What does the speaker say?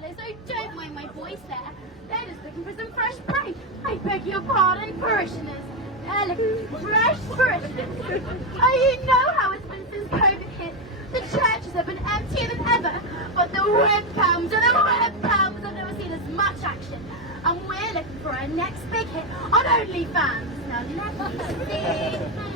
travellers. Oh, don't mind my boys there. They're just looking for some fresh prey. I beg your pardon, parishioners. They're looking for fresh parishioners. Oh, you know how it's been since COVID hit. The churches have been emptier than ever, but the webcams have never seen as much action. And we're looking for our next big hit on OnlyFans. Now let me see.